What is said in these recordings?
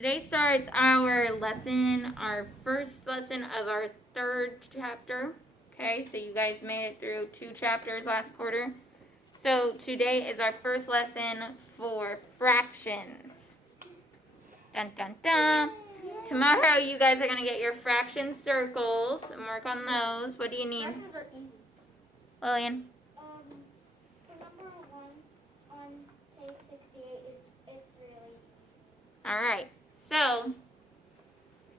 Today starts our lesson, our first lesson of our third chapter. Okay, so you guys made it through 2 chapters last quarter. So today is our first lesson for fractions. Dun dun dun. Tomorrow you guys are going to get your fraction circles and work on those. What do you need? Fractions are easy. Lillian? For number 1 on page 68 it's really Alright, so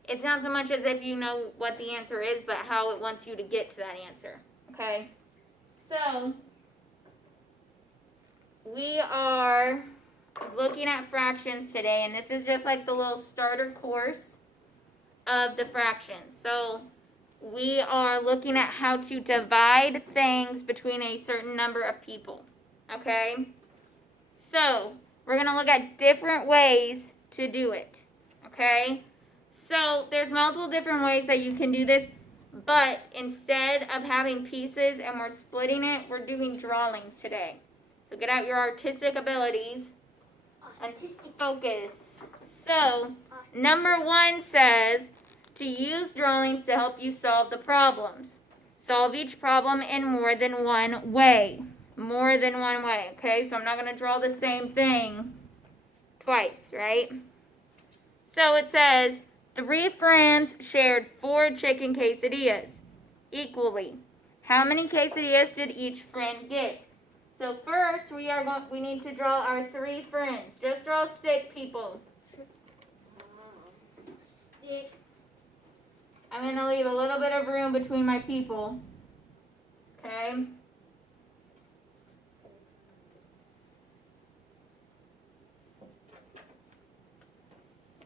it's not so much as if you know what the answer is, but how it wants you to get to that answer. Okay? So, we are looking at fractions today, and this is just like the little starter course of the fractions. So, we are looking at how to divide things between a certain number of people. Okay? So, we're going to look at different ways to do it. Okay? So, there's multiple different ways that you can do this, but instead of having pieces and we're splitting it, we're doing drawings today. So, get out your artistic abilities and focus. So, number 1 says to use drawings to help you solve the problems. Solve each problem in more than one way. More than one way, okay? So I'm not going to draw the same thing twice, right? So it says, 3 friends shared 4 chicken quesadillas equally. How many quesadillas did each friend get? So first, we need to draw our 3 friends. Just draw stick, people. stick. I'm going to leave a little bit of room between my people. Okay?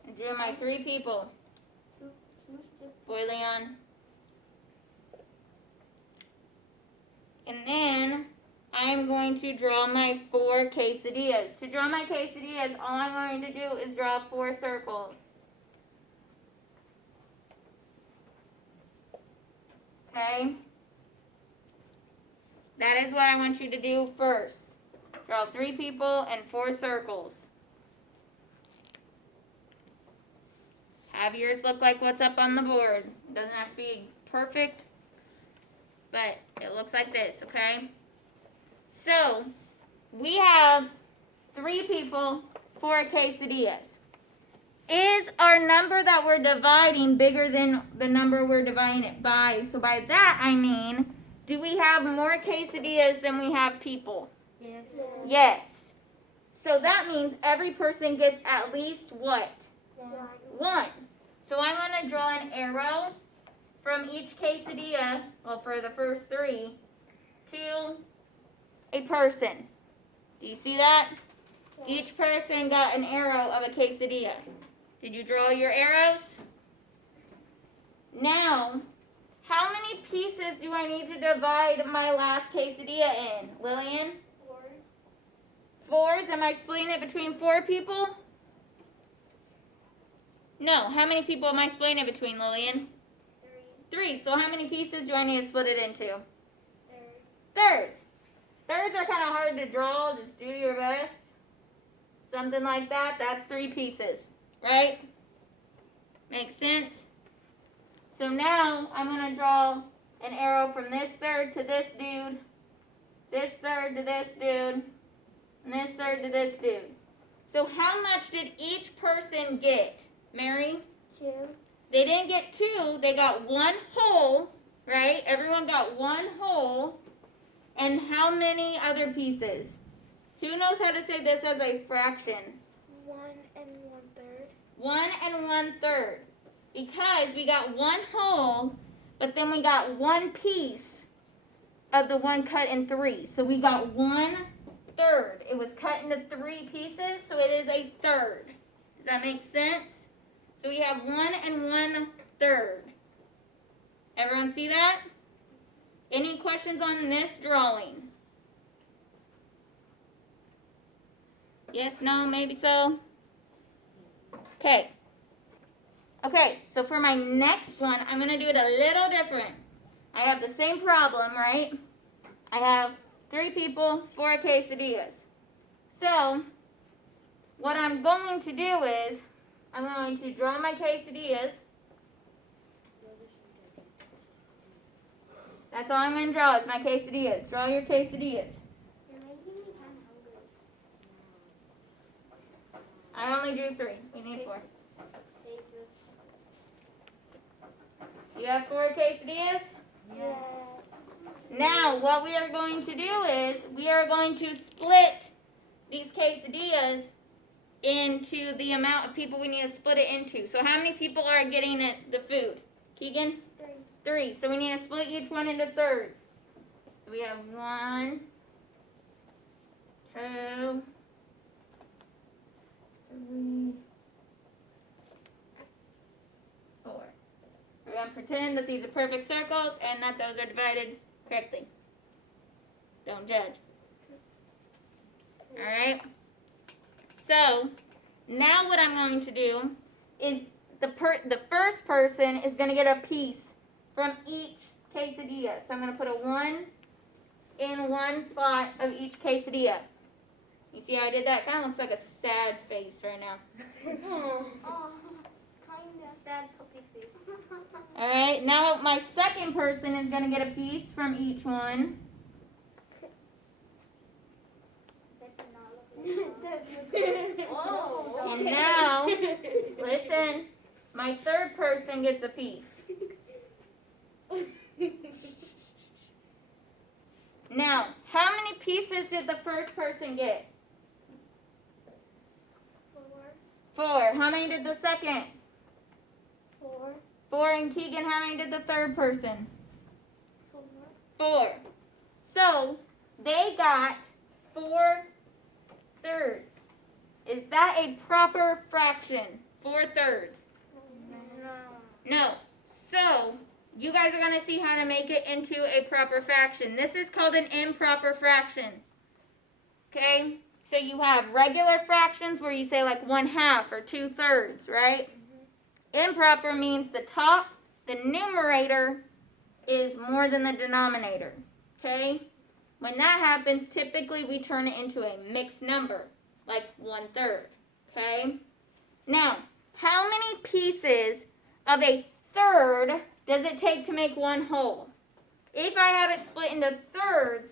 I drew my 3 people. Two sticks. Boy, Leon. And then I'm going to draw my 4 quesadillas. To draw my quesadillas, all I'm going to do is draw 4 circles. Okay? That is what I want you to do first. Draw 3 people and 4 circles. Have yours look like what's up on the board. It doesn't have to be perfect, but it looks like this, okay? So, we have 3 people, 4 quesadillas. Is our number that we're dividing bigger than the number we're dividing it by? So by that I mean, do we have more quesadillas than we have people? Yes. Yes. So that means every person gets at least what? 1. So I'm going to draw an arrow from each quesadilla, well, for the first 3, to a person. Do you see that? Each person got an arrow of a quesadilla. Did you draw your arrows? Now, how many pieces do I need to divide my last quesadilla in? Lillian? 4s? Am I splitting it between 4 people? No. How many people am I splitting it between, Lillian? 3. So how many pieces do I need to split it into? Thirds. Thirds are kind of hard to draw. Just do your best. Something like that. That's 3 pieces. Right? Makes sense? So now I'm going to draw an arrow from this third to this dude, this third to this dude, and this third to this dude. So how much did each person get? Mary? 2. They didn't get 2. They got 1 whole, right? Everyone got 1 whole. And how many other pieces? Who knows how to say this as a fraction? 1 1/3. 1 1/3. Because we got 1 whole, but then we got 1 piece of the one cut in 3. So we got 1/3. It was cut into 3 pieces, so it is a third. Does that make sense? So we have 1 1/3. Everyone see that? Any questions on this drawing? Yes, no, maybe so? Okay. Okay, so for my next one, I'm going to do it a little different. I have the same problem, right? I have 3 people, 4 quesadillas. So, what I'm going to do is, I'm going to draw my quesadillas. That's all I'm going to draw is my quesadillas. Draw your quesadillas. You're making me kind of hungry. I only drew 3. We need 4. Faces. You have 4 quesadillas? Yes. Now, what we are going to do is we are going to split these quesadillas into the amount of people we need to split it into. So how many people are getting the food? Keegan? 3. So we need to split each one into thirds. So we have 1, 2, 3, 4. We're going to pretend that these are perfect circles and that those are divided correctly. Don't judge. Alright? So, now what I'm going to do is the first person is going to get a piece from each quesadilla. So I'm going to put a 1 in one slot of each quesadilla. You see how I did that? Kind of looks like a sad face right now. Oh, kind of. Sad puppy face. Alright, now my second person is going to get a piece from each one. Oh, And now, listen, my third person gets a piece. Now, how many pieces did the first person get? 4. How many did the second? 4. 4. And Keegan, how many did the third person? 4. 4. So, they got 4 thirds. Is that a proper fraction? 4 thirds. No. So, you guys are going to see how to make it into a proper fraction. This is called an improper fraction. Okay? So you have regular fractions where you say like 1/2 or 2/3, right? Improper means the top, the numerator, is more than the denominator. Okay? When that happens, typically we turn it into a mixed number, like 1/3. Okay? Now, how many pieces of a third does it take to make one whole? If I have it split into thirds,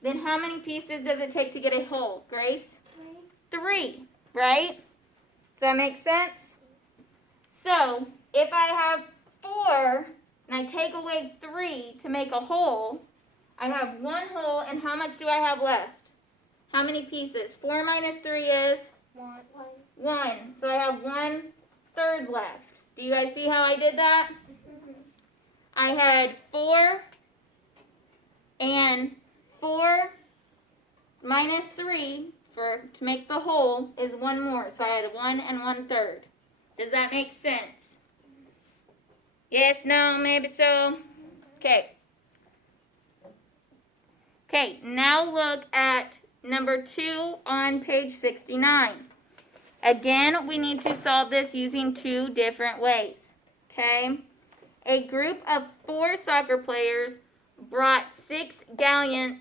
then how many pieces does it take to get a whole, Grace? 3, right? Does that make sense? So, if I have 4 and I take away 3 to make a whole, I have 1 whole, and how much do I have left? How many pieces? 4 minus 3 is? 1. So I have 1/3 left. Do you guys see how I did that? I had 4, and 4 minus 3 to make the whole is 1 more. So I had 1 and 1/3. Does that make sense? Yes, no, maybe so. Okay. Okay, now look at number 2 on page 69. Again, we need to solve this using 2 different ways. Okay? A group of 4 soccer players brought 6 gallons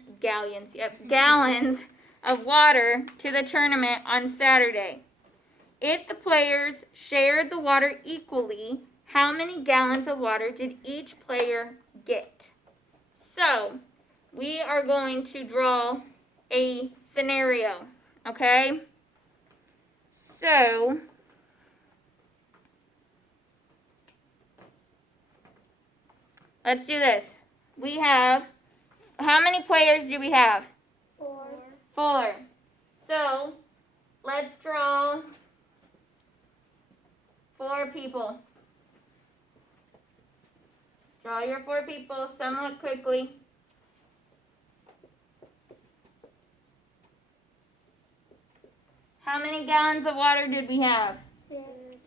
of water to the tournament on Saturday. If the players shared the water equally, how many gallons of water did each player get? So, we are going to draw a scenario, okay? So, let's do this. We have, how many players do we have? 4. So, let's draw 4 people. Draw your 4 people somewhat quickly. How many gallons of water did we have?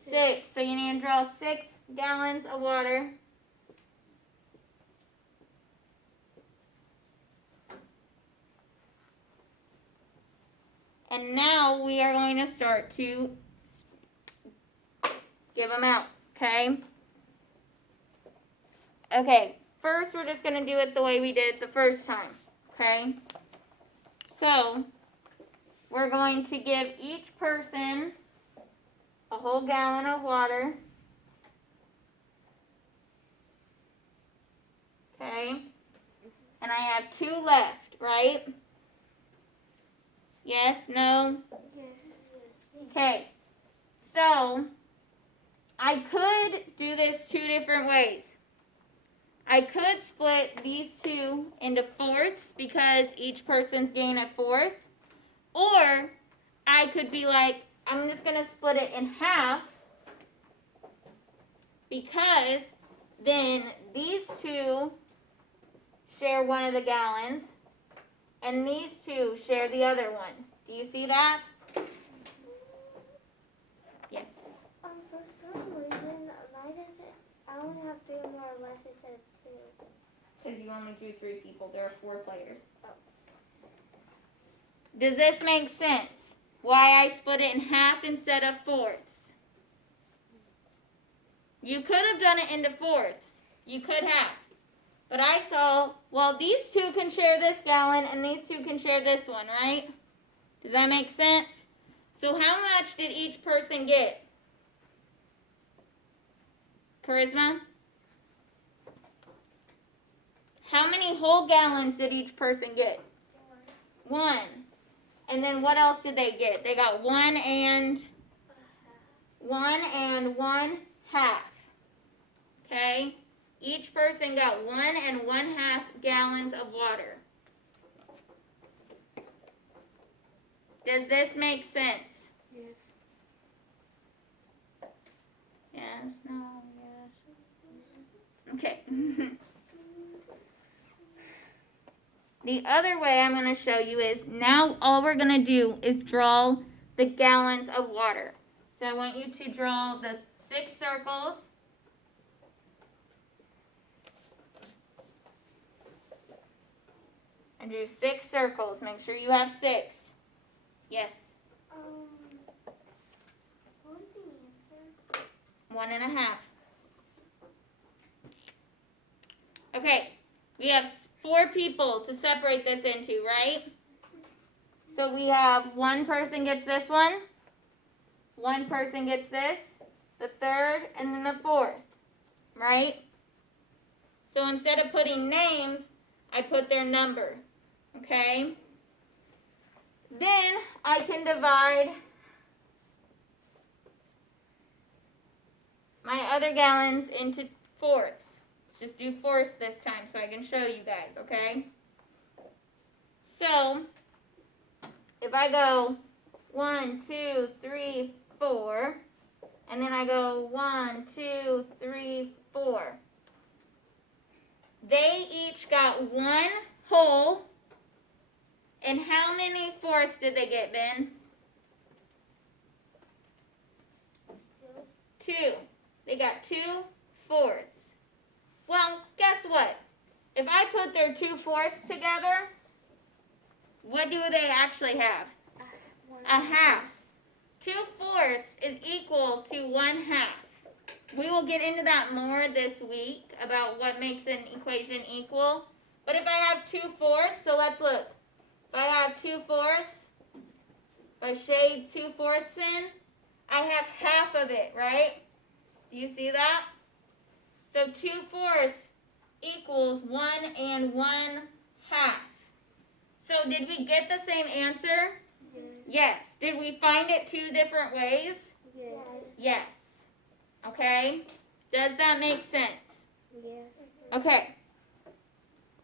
6. So you need to draw 6 gallons of water. And now we are going to start to give them out, okay? Okay, first we're just going to do it the way we did it the first time, okay? So, we're going to give each person a whole gallon of water. Okay. And I have 2 left, right? Yes, no? Yes. Okay. So, I could do this 2 different ways. I could split these 2 into fourths because each person's getting a fourth. Or I could be like, I'm just going to split it in half because then these 2 share one of the gallons and these 2 share the other one. Do you see that? Yes. For some reason, why does it? I only have 3 more left instead of 2. Because you only drew 3 people. There are 4 players. Oh. Does this make sense? Why I split it in half instead of fourths? You could have done it into fourths. You could have. But I saw, well, these 2 can share this gallon and these 2 can share this one, right? Does that make sense? So how much did each person get? Charisma? How many whole gallons did each person get? 1. And then what else did they get? They got 1 and 1 half. Okay? Each person got 1 and 1/2 gallons of water. Does this make sense? Yes. Yes, no, yes. Okay. The other way I'm going to show you is now all we're going to do is draw the gallons of water. So I want you to draw the 6 circles. And do 6 circles. Make sure you have 6. Yes. What was the answer? 1.5. Okay. We have 4 people to separate this into, right? So we have 1 person gets this one. 1 person gets this. The 3rd and then the 4th. Right? So instead of putting names, I put their number. Okay? Then I can divide my other gallons into fourths. Let's just do fourths this time so I can show you guys, okay? So, if I go 1, 2, 3, 4, and then I go 1, 2, 3, 4. They each got 1 whole. And how many fourths did they get, Ben? 2. They got 2 fourths. Well, guess what? If I put their 2 fourths together, what do they actually have? A half. 2 fourths is equal to 1/2. We will get into that more this week about what makes an equation equal. But if I have 2 fourths, so let's look. If I have 2 fourths, if I shade 2 fourths in, I have half of it, right? Do you see that? So 2 fourths equals 1 and 1/2. So did we get the same answer? Yes. Yes. Did we find it 2 different ways? Yes. Yes. Okay? Does that make sense? Yes. Okay.